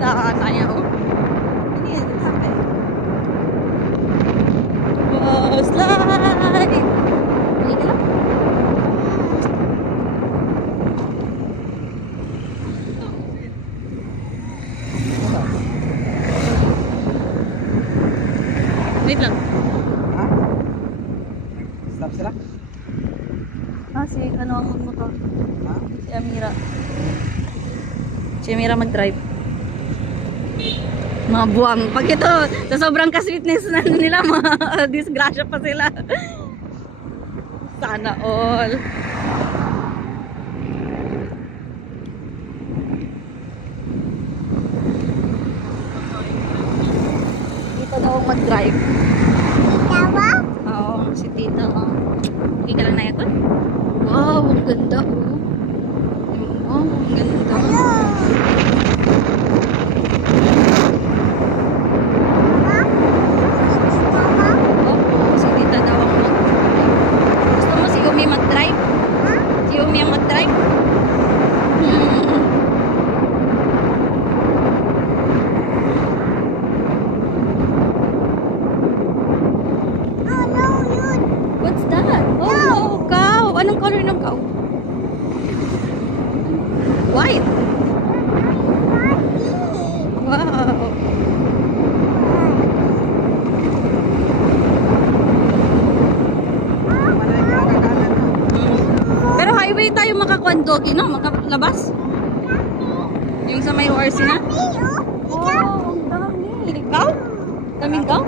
Naya, oh. Ini sampai. Wow, slide. Ini ka lang. Wait lang. Ha? Stop sila? Ah, si ano ang motor? Ha? Si Amira. Si Amira mag-drive. Mga buwang. Pag ito, sa sobrang ka-sweetness na nila, mga disgrasya pa sila. Sana all. Dito daw ako mag-drive. Tawa? Oo, si Tita. Okay ka lang na ito? Wow, ang ganda. Oh, ang ganda. Hello. Oh, si Tita daw ang mag-drive. Gusto mo si Umi mag-drive? Si Umi ang mag-drive? Oh no, yun. What's that? Oh, cow. Anong color ng cow? White. Wow. Wala yung kakagalan na. Pero highway tayo makakondogi, no? Makalabas. Yung sa may ORC na. Iyo. Wow, ang dami. Ikaw? Daming cow?